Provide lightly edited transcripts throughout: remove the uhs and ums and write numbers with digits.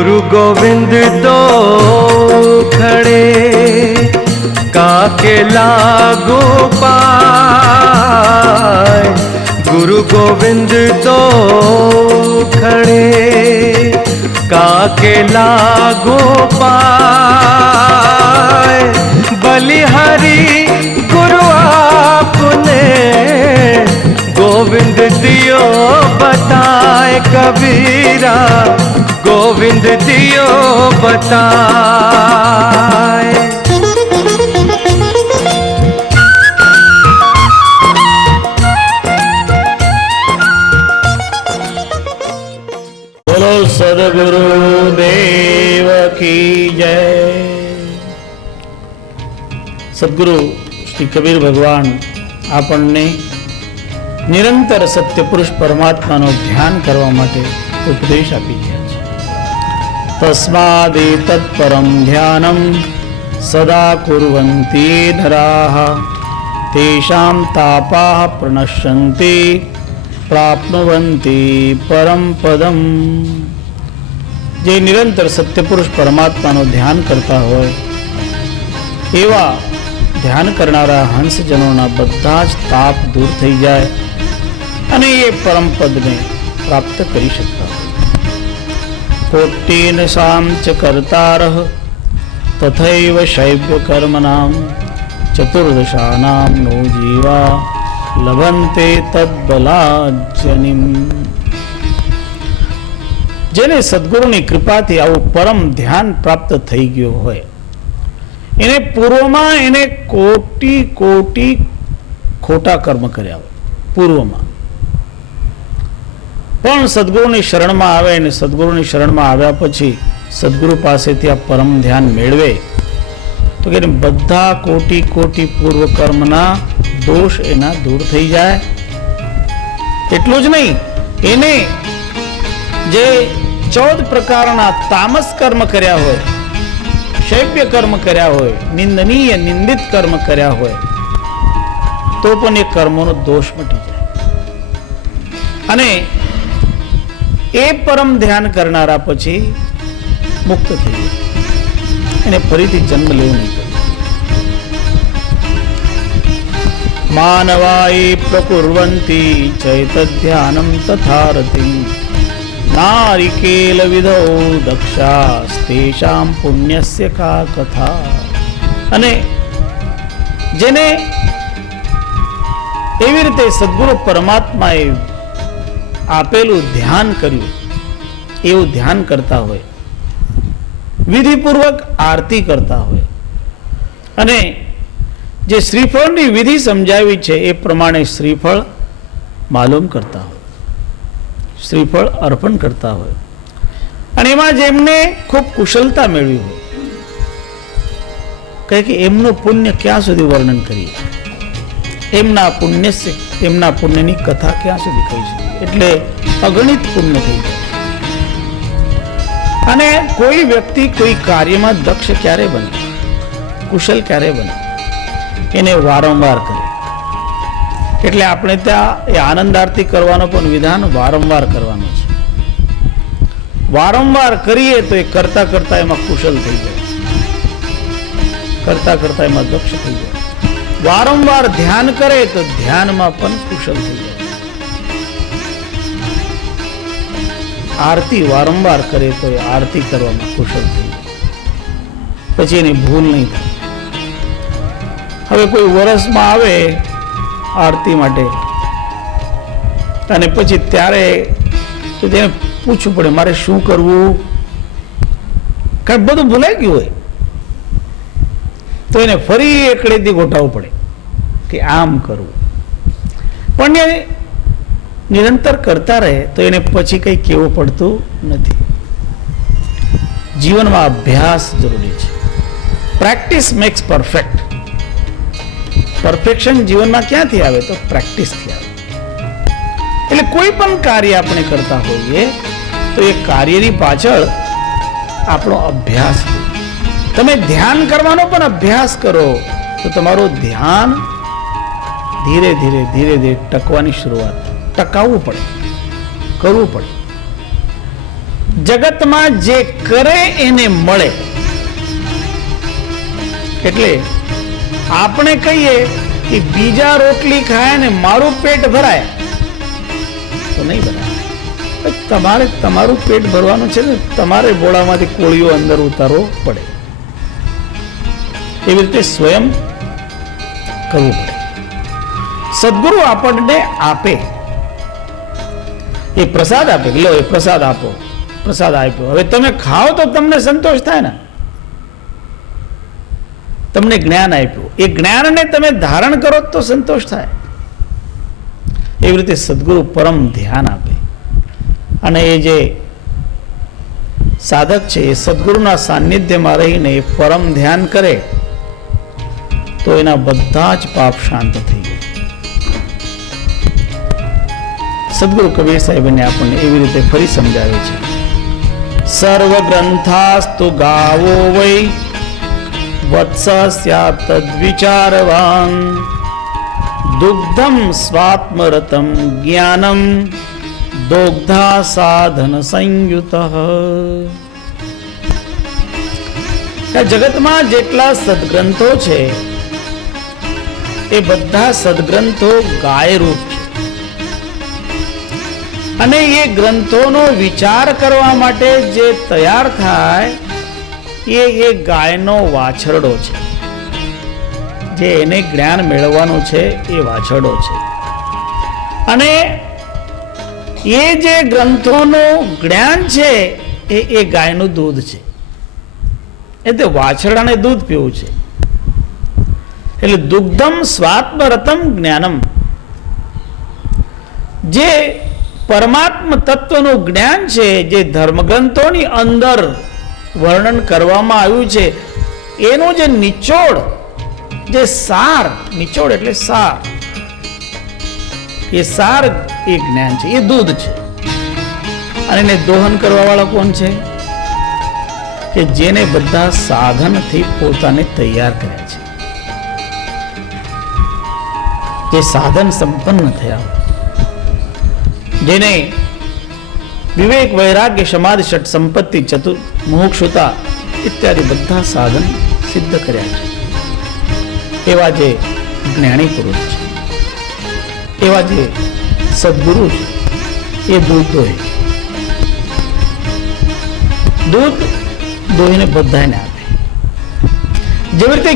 गुरु गोविंद तो खड़े काके लागू पाए। गुरु गोविंद तो खड़े काके लागू पाए। बलिहारी गुरु आपने गोविंद दियो बताए। कबीरा गोविंद दियो बताए। बोलो सद्गुरु देव की जय। सद्गुरु श्री कबीर भगवान आपने निरंतर सत्यपुरुष परमात्मा ध्यान करवा माटे उपदेश आपी दिया है। तस्मादेतत्परं ध्यानं सदा कुर्वन्ति नराः तेषां तापाः प्रणश्यन्ति प्राप्नुवन्ति परम पदम। जे निरंतर सत्यपुरुष परमात्मा ध्यान करता होय एवा ध्यान करनारा हंसजनोना बधा ज ताप दूर थई जाए અને એ પરમ પદને પ્રાપ્ત કરી શકતા હોય। કોટીન સાંચ કરતારઃ તથૈવ શૈવ્ય કર્મનામ ચતુર્દશાનામ નો જીવા લભંતે તદ્બલાજ્યનિમ। જેને સદગુરુની કૃપાથી આવું પરમ ધ્યાન પ્રાપ્ત થઈ ગયો હોય એને પૂર્વમાં એને કોટી કોટી ખોટા કર્મ કર્યા હોય પૂર્વમાં, પણ સદગુરુની શરણમાં આવે અને સદગુરુની શરણમાં આવ્યા પછી સદગુરુ પાસેથી આ પરમ ધ્યાન મેળવે તો કે બધા કોટી કોટી પૂર્વ કર્મના દોષ એના દૂર થઈ જાય। એટલું જ નહીં, એને જે 14 પ્રકારના તામસ કર્મ કર્યા હોય, શૈવ્ય કર્મ કર્યા હોય, નિંદનીય નિંદિત કર્મ કર્યા હોય તો પણ એ કર્મોનો દોષ મટી જાય અને એ પરમ ધ્યાન કરનારા પછી મુક્ત થઈ જાય, એને ફરીથી જન્મ લેવો નહીં પડે। માનવાય પ્રકુર્વંતિ ચૈતધ્યાનમ તથારતિ નારિકેલ વિધો દક્ષાસ્તેષામ પુણ્યસ્ય કા કથા। અને જેને એવી રીતે સદગુરુ પરમાત્માએ આપેલું ધ્યાન કર્યું એવું ધ્યાન કરતા હોય, વિધિપૂર્વક આરતી કરતા હોય અને જે શ્રીફળની વિધિ સમજાવી છે એ પ્રમાણે શ્રીફળ માલુમ કરતા હોય, શ્રીફળ અર્પણ કરતા હોય અને એમાં જેમને ખૂબ કુશળતા મેળવી હોય, કહે કે એમનું પુણ્ય ક્યાં સુધી વર્ણન કરીએ, એમના પુણ્યની કથા ક્યાં સુધી કહી છે, એટલે અગણિત પુણ્ય થઈ જાય। અને કોઈ વ્યક્તિ કોઈ કાર્યમાં દક્ષ ક્યારે બને, કુશળ ક્યારે બને, એને વારંવાર કરે। એટલે આપણે ત્યાં એ આનંદ આરતી કરવાનો પણ વિધાન વારંવાર કરવાનો છે। વારંવાર કરીએ તો એ કરતા કરતા એમાં કુશળ થઈ જાય, કરતા કરતા એમાં દક્ષ થઈ જાય। વારંવાર ધ્યાન કરે તો ધ્યાનમાં પણ કુશળ થઈ જાય। આરતી વારંવાર કરે તો એ આરતી કરવામાં કુશળ થઈ જાય, પછી એની ભૂલ નહીં થાય। હવે કોઈ વર્ષમાં આવે આરતી માટે અને પછી ત્યારે તો તેને પૂછવું પડે મારે શું કરવું, કારણ બધું ભૂલાઈ ગયું હોય તો એને ફરી એકડેથી ગોઠવવું પડે કે આમ કરવું, પણ એ નિરંતર કરતા રહે તો એને પછી કંઈ કહેવું પડતું નથી। જીવનમાં અભ્યાસ જરૂરી છે। Practice max perfect. પરફેક્શન જીવનમાં ક્યાંથી આવે તો પ્રેક્ટિસથી આવે। એટલે કોઈ પણ કાર્ય આપણે કરતા હોઈએ તો એ કાર્યની પાછળ આપણો અભ્યાસ, તમે ધ્યાન કરવાનો પણ અભ્યાસ કરો તો તમારું ધ્યાન ધીરે ધીરે ધીરે ધીરે ટકવાની શરૂઆત, ટકાવવું પડે, કરવું પડે। જગતમાં જે કરે એને મળે. એટલે આપણે કહીએ કે બીજા રોટલી ખાય ને મારું પેટ ભરાય તો નહીં ભરાય. તમારે તમારું પેટ ભરવાનું છે ને, તમારે બોળામાંથી કોળીઓ અંદર ઉતારવો પડે. એવી રીતે સ્વયં કરવું પડે. સદગુરુ આપણને આપે, એ પ્રસાદ આપે, લો એ પ્રસાદ આપો, પ્રસાદ આપ્યો, હવે તમે ખાઓ તો તમને સંતોષ થાય ને. તમને જ્ઞાન આપ્યું, એ જ્ઞાનને તમે ધારણ કરો તો સંતોષ થાય. એવી રીતે સદગુરુ પરમ ધ્યાન આપે. અને એ જે સાધક છે એ સદગુરુના સાનિધ્યમાં રહીને એ પરમ ધ્યાન કરે તો એના બધા જ પાપ શાંત થઈ જાય. સદગુરુ કબીર સાહેબને આપણને એવી રીતે ફરી સમજાવે છે. સર્વ ગ્રંથાસ્તુ ગાવો વૈ વત્સ સ્યાત તદ્વિચારવાન દુગ્ધમ સ્વાત્મરતમ જ્ઞાનમ દોગ્ધા સાધન સંયુત. જગતમાં જેટલા સદગ્રંથો છે એ બધા સદગ્રંથો ગાયરૂપ છે. અને એ ગ્રંથોનો વિચાર કરવા માટે જે તૈયાર થાય એ ગાયનો વાછરડો છે. જે એને જ્ઞાન મેળવવાનું છે એ વાછરડો છે. અને એ જે ગ્રંથોનું જ્ઞાન છે એ ગાયનું દૂધ છે. એટલે વાછરડાને દૂધ પીવું છે. એટલે દુગ્ધમ સ્વાત્મરતમ જ્ઞાનમ, જે પરમાત્મ તત્વનું જ્ઞાન છે, જે ધર્મગ્રંથોની અંદર વર્ણન કરવામાં આવ્યું છે, એનું જે નિચોડ, જે સાર, નિચોડ એટલે સાર, એ સાર એ જ્ઞાન છે, એ દૂધ છે. અને એને દોહન કરવા વાળા કોણ છે? કે જેને બધા સાધનથી પોતાને તૈયાર કર્યા છે, જે સાધન સંપન્ન થયા, જેને વિવેક વૈરાગ્ય સમાધિ ષટ સંપત્તિ ચતુર મોક્ષુતા ઇત્યાદિ બધા સાધન સિદ્ધ કર્યા છે. એવા જે જ્ઞાની પુરુષ છે, એવા જે સદગુરુ છે, એ દૂધ દોહે, દૂધ દોહીને બધાને આપે. જેવી રીતે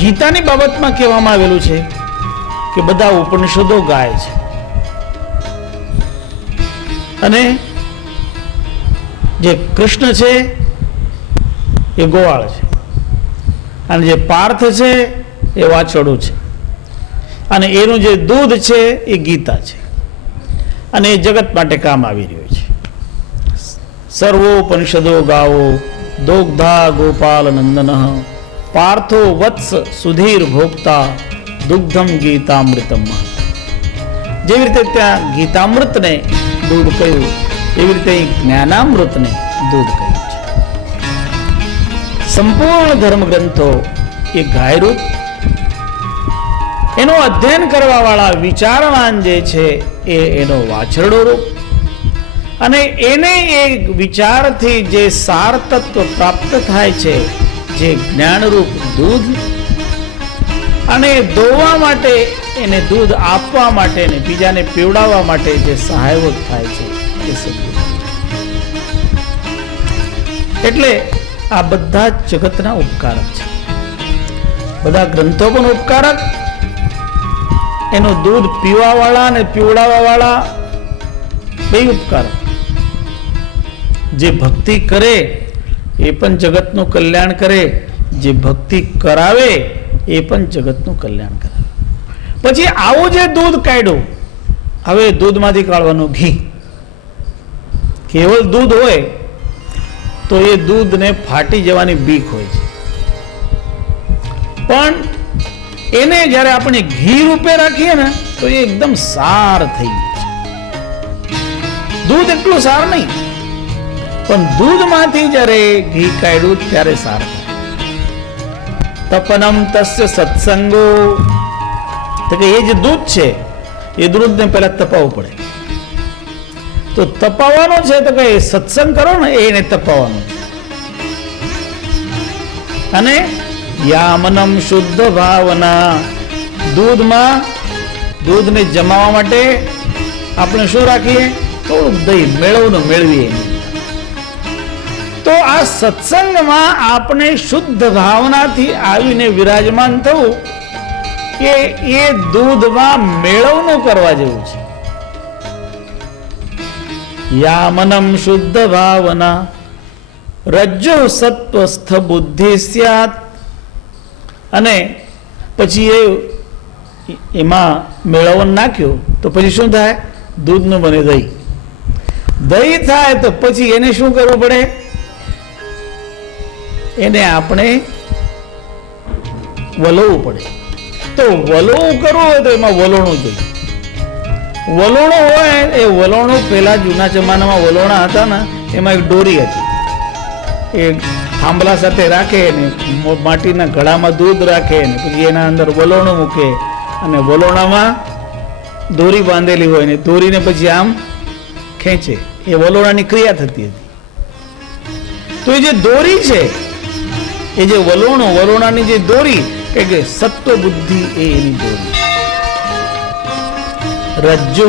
ગીતાની બાબતમાં કહેવામાં આવેલું છે કે બધા ઉપનિષદો ગાય છે, અને જે કૃષ્ણ છે એ ગોવાળ છે, અને જે પાર્થ છે એ વાછરડું છે, અને એનું જે દૂધ છે એ ગીતા છે, અને એ જગત માટે કામ આવી રહ્યું છે. સર્વોપનિષદો ગાવો દોગ્ધા ગોપાલ નંદન પાર્થો વત્સ સુધીર ભોક્તા દુગ્ધમ ગીતામૃતમ. જેવી રીતે ત્યાં ગીતામૃતને દૂધ કહ્યું, એવી રીતે જ્ઞાનામૃતને દૂધ કહ્યું છે. સંપૂર્ણ ધર્મ ગ્રંથો એ ગાયરૂપ, એનો અધ્યયન કરવા વાળા વિચારવાન જે છે એનો વાછરડો રૂપ, અને એને એ વિચારથી જે સાર તત્વ પ્રાપ્ત થાય છે, જે જ્ઞાનરૂપ દૂધ, અને દોવા માટે, એને દૂધ આપવા માટે અને બીજાને પીવડાવવા માટે જે સહાયક થાય છે એ સદગુરુ. એટલે આ બધા જગતના ઉપકારક છે. બધા ગ્રંથો પણ ઉપકારક, એનું દૂધ પીવા વાળા અને પીવડાવવા વાળા બે ઉપકારક. જે ભક્તિ કરે એ પણ જગતનું કલ્યાણ કરે, જે ભક્તિ કરાવે એ પણ જગતનું કલ્યાણ કરે. પછી આવું જે દૂધ કાઢ્યું, હવે દૂધમાંથી કાઢવાનું ઘી. કેવળ દૂધ હોય તો એ દૂધને ફાટી જવાની બીક હોય છે, પણ એને જ્યારે આપણે ઘી રૂપે રાખીએ ને તો એ એકદમ સાર થઈ ગયું છે. દૂધ એટલું સાર નહીં, પણ દૂધમાંથી જ્યારે ઘી કાઢ્યું ત્યારે સાર થાય. તપનમ તસ્ય સત્સંગો, તો કે એ જે દૂધ છે એ દૂધને પહેલા તપાવવું પડે. તો તપાવવાનો છે તો કઈ સત્સંગ કરો ને એને તપાવવાનો છે. અને યામનમ શુદ્ધ ભાવના, દૂધને જમાવવા માટે આપણે શું રાખીએ? થોડુંક દહીં મેળવીએ. તો આ સત્સંગમાં આપણે શુદ્ધ ભાવનાથી આવીને વિરાજમાન થવું એ દૂધમાં મેળવણું કરવા જેવું છે. યામનમ શુદ્ધ ભાવના રજ્જુ સત્વસ્થ બુદ્ધિ સ્યાત. અને પછી એમાં મેળવણ નાખ્યું તો પછી શું થાય? દૂધનું બને દહીં. દહીં થાય તો પછી એને શું કરવું પડે? એને આપણે વલોવવું પડે. તો વલોવું કરવું હોય તો એમાં વલોણું જોઈએ. વલોણું હોય એ વલોણું પેલા જૂના જમાનામાં વલોણા હતા ને, એમાં એક દોરી હતી. એ થાંભલા સાથે રાખે ને માટીના ઘડામાં દૂધ રાખે ને પછી એના અંદર વલોણું મૂકે અને વલોણામાં દોરી બાંધેલી હોય ને દોરીને પછી આમ ખેંચે. એ વલોણાની ક્રિયા થતી હતી. તો એ જે દોરી છે, એ જે વલોણાની જે દોરી કે સત્વ બુદ્ધિ એ એની દોરી. રજ્જુ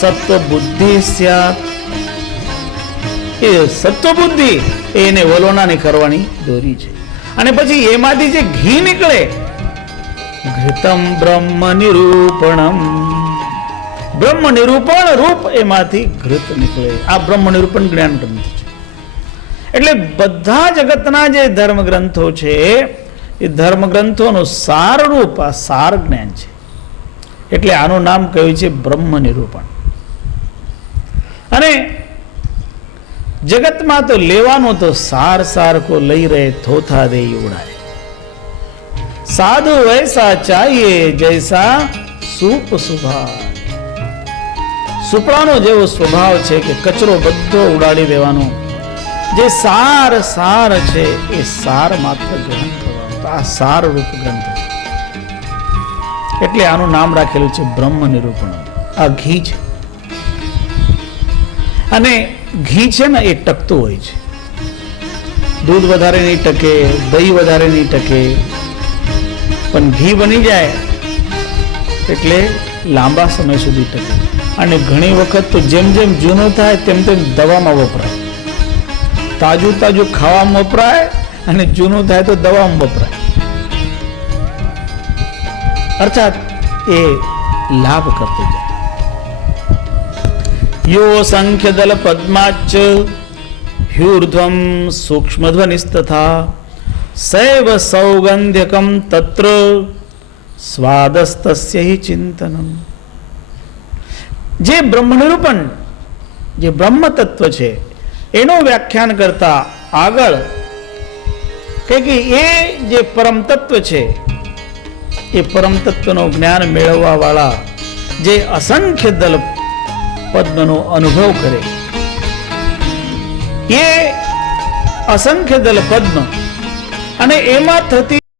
સત્વ બુદ્ધિ સ્યાત. એ સત્વ બુદ્ધિ એને વલોણાની કરવાની દોરી છે. અને પછી એમાંથી જે ઘી નીકળે, ઘૃતમ બ્રહ્મ નિરૂપણમ, બ્રહ્મ નિરૂપણ રૂપ એમાંથી ઘૃત નીકળે. આ બ્રહ્મ નિરૂપણ જ્ઞાન ગ્રંથ છે. એટલે બધા જગતના જે ધર્મ ગ્રંથો છે એ ધર્મ ગ્રંથોનું સાર રૂપ આ સાર જ્ઞાન છે. એટલે આનું નામ કહ્યું છે બ્રહ્મ નિરૂપણ. અને જગતમાં તો લેવાનું તો સાર કો લઈ રહે થોથા દે ઉડાય. સાધુ વૈસા ચાહીએ જૈસા સૂપ સુભા. સુપડાનો જેવો સ્વભાવ છે કે કચરો બધો ઉડાડી દેવાનો. જે સાર છે એ સાર માત્ર ગ્રહણ કરવાનું. આ સાર રૂપ ગ્રંથ છે. એટલે આનું નામ રાખેલું છે બ્રહ્મ નિરૂપણ. આ ઘી છે. અને ઘી છે ને એ ટકતું હોય છે. દૂધ વધારે નહીં ટકે, દહીં વધારે નહીં ટકે, પણ ઘી બની જાય એટલે લાંબા સમય સુધી ટકે. અને ઘણી વખત તો જેમ જેમ જૂનું થાય તેમ તેમ દવામાં વપરાય. તાજું ખાવામાં વપરાય અને જૂનું થાય તો દવામાં વપરાય. અર્થાત એ લાભ કરતો જાય. યો સંખ્ય દલ પદ્માચ હ્યુર્ધ્વમ સૂક્ષ્મધ્વનિસ્તથા સૈવ સૌગંધ્યકમ તત્ર સ્વાદસ્તસ્ય હિ ચિંતનમ. જે બ્રહ્મ નિરૂપણ, જે બ્રહ્મ તત્વ છે એનું વ્યાખ્યાન કરતા આગળ કે એ જે પરમ તત્વ છે એ પરમ તત્વનું જ્ઞાન મેળવવા વાળા જે અસંખ્ય દલ પદ્મનો અનુભવ કરે, એ અસંખ્ય દલ પદ્મ અને એમાં થતી